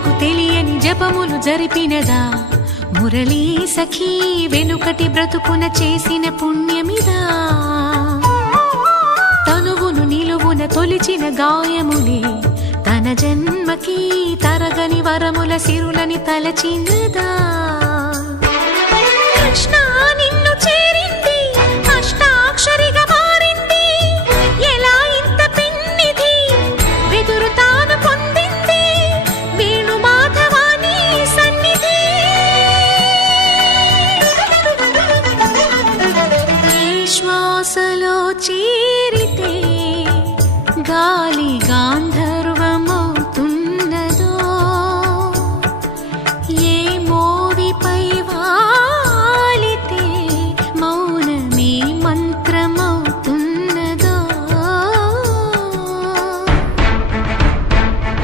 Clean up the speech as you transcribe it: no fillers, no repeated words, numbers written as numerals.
జనులకు తెలియని జపములు జరిపినదా మురళీ సఖీ వెనుకటి బ్రతుకున చేసిన పుణ్యమిదా తనువును నిలువున తొలిచిన గాయములే తన జన్మకి తరగని వరముల సిరులని తలచినదా కృష్ణాని